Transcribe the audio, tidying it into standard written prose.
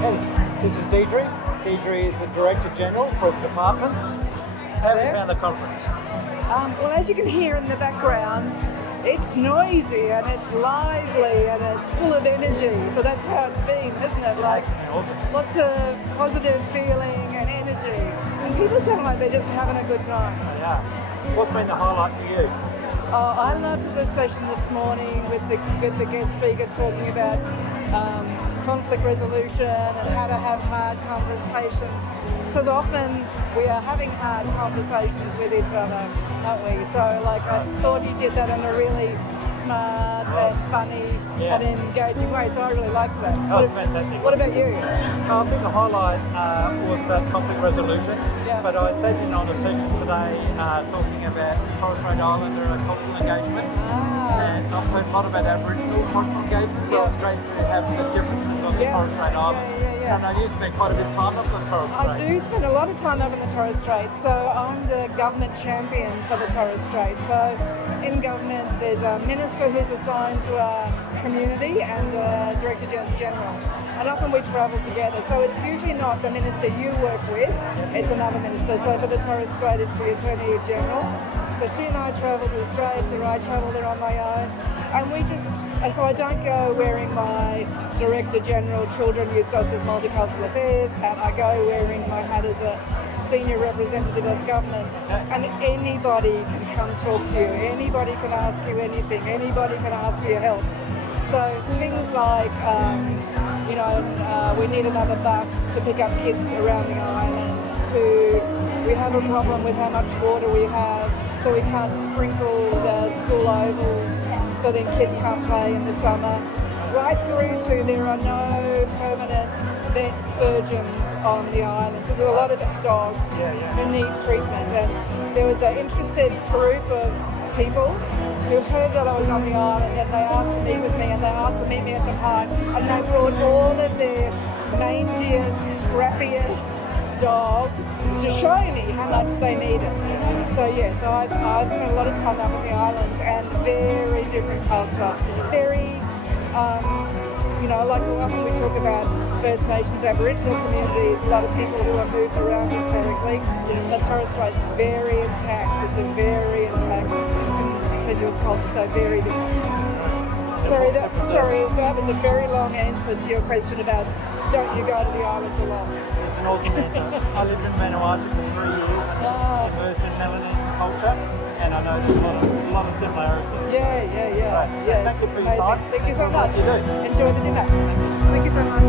Hey, this is Diedre. Diedre is the Director General for the department. How have you found the conference? Well, as you can hear in the background, it's noisy and it's lively and it's full of energy. So that's how it's been, isn't it? Like Awesome. lots of positive feeling and energy. And people sound like they're just having a good time. Yeah. What's been the highlight for you? Oh, I loved the session this morning with the guest speaker talking about conflict resolution and how to have hard conversations. Because often we are having hard conversations with each other, aren't we? So, I thought he did that in a really smart and funny and engaging way. So I really liked that. That was fantastic. What about you? I think the highlight was about conflict resolution. Yeah. But I sat in on a session today talking about Torres Strait Islander cultural engagement. And I've heard a lot about Aboriginal cultural engagement, so it's great to have the differences on the Torres Strait Islands. And I used to spend quite a bit of time up on the Torres Strait. I do spend a lot of time up in the Torres Strait. So I'm the government champion for the Torres Strait. So in government, there's a minister who's assigned to our community and a Director General. And often we travel together. So it's usually not the minister you work with, it's another minister. So for the Torres Strait, it's the Attorney General. So she and I travel to the Straits, or I travel there on my own. And so I don't go wearing my Director General Children, Youth Justice, Multicultural Affairs hat. I go wearing my hat as a senior representative of government. And anybody can come talk to you. Anybody can ask you anything. Anybody can ask for your help. So things like, we need another bus to pick up kids around the island, we have a problem with how much water we have, so we can't sprinkle the school ovals, so then kids can't play in the summer, right through to there are no permanent vet surgeons on the island. So there's a lot of dogs who need treatment. And there was an interested group of people who heard that I was on the island and they asked to meet with me and they asked to meet me at the park, and they brought all of their mangiest, scrappiest dogs to show me how much they needed. So I've spent a lot of time up in the islands, and very different culture. Very, often we talk about First Nations, Aboriginal communities, a lot of people who have moved around historically. The Torres Strait's very intact. It's a very intact, continuous culture, so very different. Sorry, that was a very long answer to your question about don't you go to the islands a lot? It's an awesome answer. I lived in Vanuatu for 3 years and immersed in Melanesian culture, and I know there's a lot of similarities. Yeah. Thank you for your time. Thank you so much. What you do. Enjoy the dinner. Thank you so much.